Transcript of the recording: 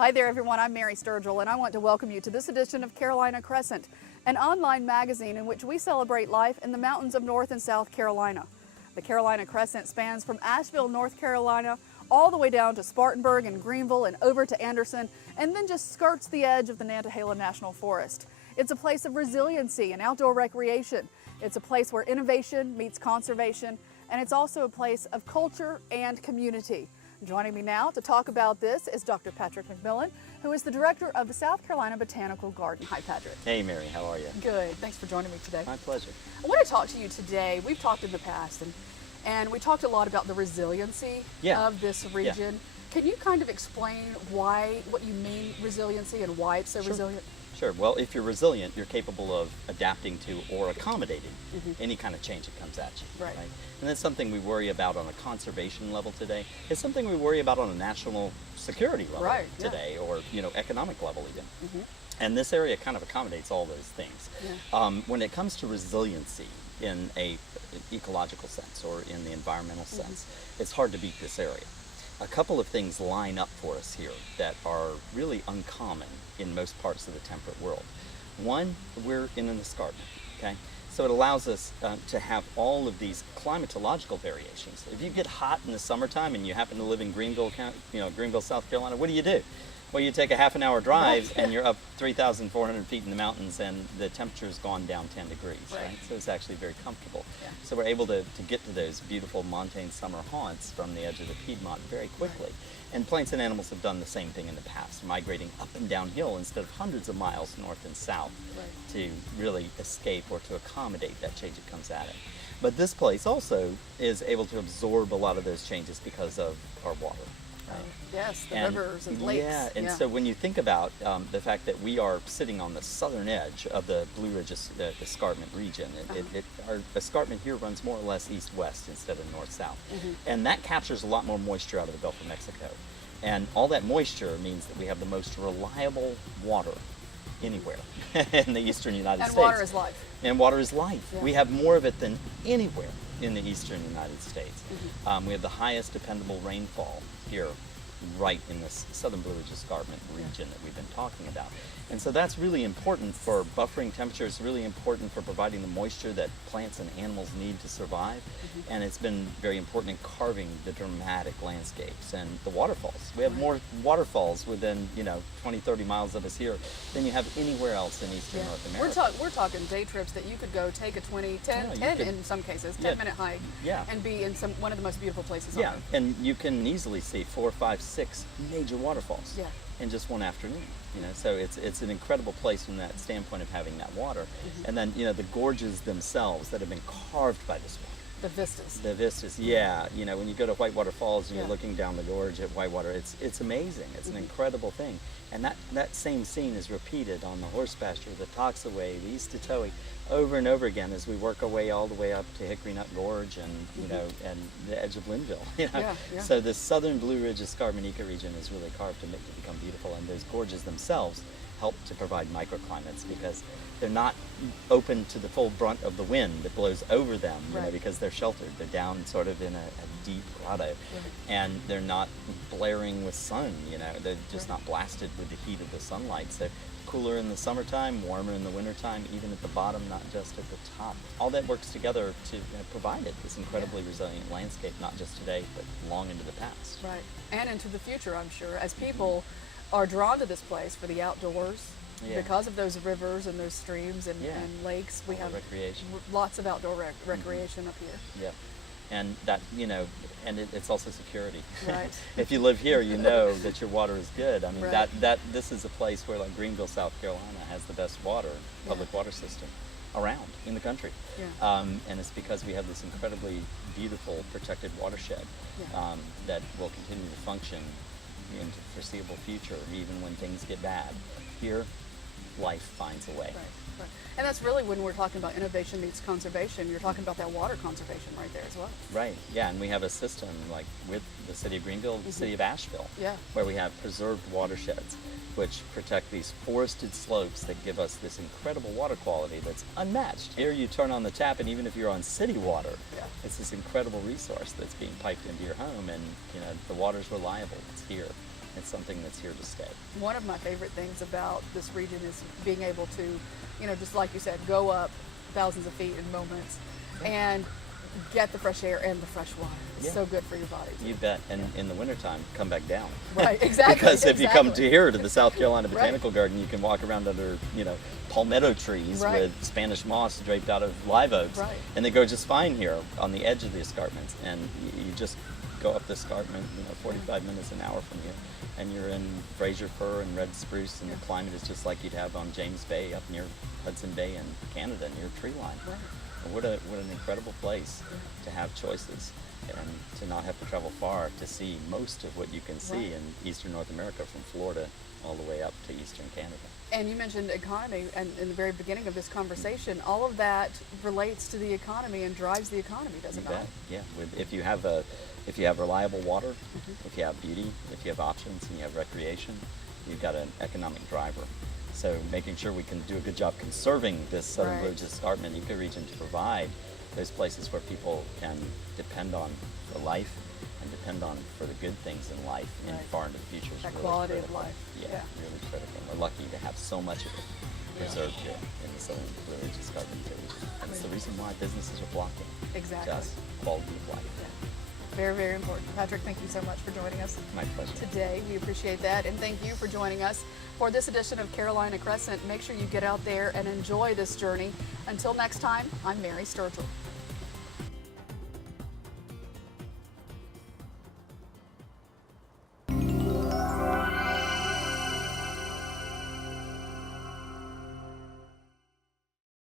Hi there everyone, I'm Mary Sturgill and I want to welcome you to this edition of Carolina Crescent, an online magazine in which we celebrate life in the mountains of North and South Carolina. The Carolina Crescent spans from Asheville, North Carolina, all the way down to Spartanburg and Greenville and over to Anderson, and then just skirts the edge of the Nantahala National Forest. It's a place of resiliency and outdoor recreation. It's a place where innovation meets conservation, and it's also a place of culture and community. Joining me now to talk about this is Dr. Patrick McMillan, who is the director of the South Carolina Botanical Garden. Hi, Patrick. Hey, Mary. How are you? Good. Thanks for joining me today. My pleasure. I want to talk to you today. We've talked in the past, and we talked a lot about the resiliency of this region. Yeah. Can you kind of explain what you mean resiliency and why it's so resilient? Sure. Well, if you're resilient, you're capable of adapting to or accommodating any kind of change that comes at you. Right. And that's something we worry about on a conservation level today. It's something we worry about on a national security level today, or economic level even. And this area kind of accommodates all those things. Yeah. When it comes to resiliency in a ecological sense or in the environmental sense, it's hard to beat this area. A couple of things line up for us here that are really uncommon in most parts of the temperate world. One, we're in an escarpment, okay? So it allows us to have all of these climatological variations. If you get hot in the summertime and you happen to live in Greenville, Greenville, South Carolina, what do? Well, you take a half-an-hour drive and you're up 3,400 feet in the mountains and the temperature's gone down 10 degrees, right? So it's actually very comfortable. Yeah. So we're able to get to those beautiful montane summer haunts from the edge of the Piedmont very quickly. And plants and animals have done the same thing in the past, migrating up and downhill instead of hundreds of miles north and south to really escape or to accommodate that change that comes at it. But this place also is able to absorb a lot of those changes because of our water. Yes, the rivers and lakes. Yeah, and so when you think about the fact that we are sitting on the southern edge of the Blue Ridge Escarpment region, our escarpment here runs more or less east-west instead of north-south. And that captures a lot more moisture out of the Gulf of Mexico. And all that moisture means that we have the most reliable water anywhere in the eastern United States. And water is life. And water is life. Yeah. We have more of it than anywhere in the eastern United States. We have the highest dependable rainfall here, right in this southern Blue Ridge Escarpment region that we've been talking about. And so that's really important for buffering temperature. It's really important for providing the moisture that plants and animals need to survive. And it's been very important in carving the dramatic landscapes and the waterfalls. We have more waterfalls within 20, 30 miles of us here than you have anywhere else in eastern North America. We're talking day trips that you could go take a 10 in some cases, 10-minute hike and be in one of the most beautiful places on Earth. And you can easily see 4, 5, 6 major waterfalls in just one afternoon. So it's an incredible place from that standpoint of having that water. And then the gorges themselves that have been carved by this water. The vistas. The vistas, when you go to Whitewater Falls and you're looking down the gorge at Whitewater, it's amazing. It's an incredible thing. And that same scene is repeated on the horse pasture, the Toxaway, the East Totowe, over and over again as we work our way all the way up to Hickory Nut Gorge and and the edge of Linville. So the southern Blue Ridge Escarpment ecoregion is really carved to make it become beautiful, and those gorges themselves help to provide microclimates because they're not open to the full brunt of the wind that blows over them, because they're sheltered. They're down sort of in a deep grotto, and they're not blaring with sun, they're just not blasted with the heat of the sunlight. So cooler in the summertime, warmer in the wintertime, even at the bottom, not just at the top. All that works together to provide this incredibly resilient landscape, not just today, but long into the past. Right, and into the future, I'm sure, as people are drawn to this place for the outdoors. Because of those rivers and those streams and lakes, we have lots of outdoor recreation up here. And that, and it's also security. Right. If you live here, you know that your water is good. I mean, this is a place where, like Greenville, South Carolina, has the best public water system around in the country. And it's because we have this incredibly beautiful protected watershed that will continue to function into the foreseeable future, even when things get bad. Here, life finds a way. Right. And that's really when we're talking about innovation meets conservation, you're talking about that water conservation right there as well. Right, and we have a system like with the city of Greenville, the city of Asheville, where we have preserved watersheds which protect these forested slopes that give us this incredible water quality that's unmatched. Here you turn on the tap, and even if you're on city water, it's this incredible resource that's being piped into your home, and the water's reliable, it's here. It's something that's here to stay. One of my favorite things about this region is being able to, just like you said, go up thousands of feet in moments and get the fresh air and the fresh water. It's so good for your body. You bet. And in the wintertime, come back down. Right, exactly. Because if you come to here to the South Carolina Botanical Garden, you can walk around under, palmetto trees with Spanish moss draped out of live oaks. Right. And they go just fine here on the edge of the escarpments. And you just go up the escarpment, 45 minutes an hour from here. And you're in Fraser fir and red spruce, and the climate is just like you'd have on James Bay up near Hudson Bay in Canada, near tree line. Right. What an incredible place to have choices and to not have to travel far to see most of what you can see in eastern North America, from Florida all the way up to eastern Canada. And you mentioned economy, and in the very beginning of this conversation, all of that relates to the economy and drives the economy, doesn't it? Yeah. If you have reliable water, if you have beauty, if you have options, and you have recreation, you've got an economic driver. So making sure we can do a good job conserving this southern Blue Ridge Escarpment ecoregion to provide those places where people can depend on for life and depend on for the good things in life in far into the future is that really quality critical. of life. Yeah, really critical. We're lucky to have so much of it preserved here in the southern Blue Ridge Escarpment ecoregion. And it's the reason why businesses are flocking. Exactly. Just quality of life. Very, very important. Patrick, thank you so much for joining us. My pleasure. Today, we appreciate that, and thank you for joining us for this edition of Carolina Crescent. Make sure you get out there and enjoy this journey. Until next time, I'm Mary Sturgill.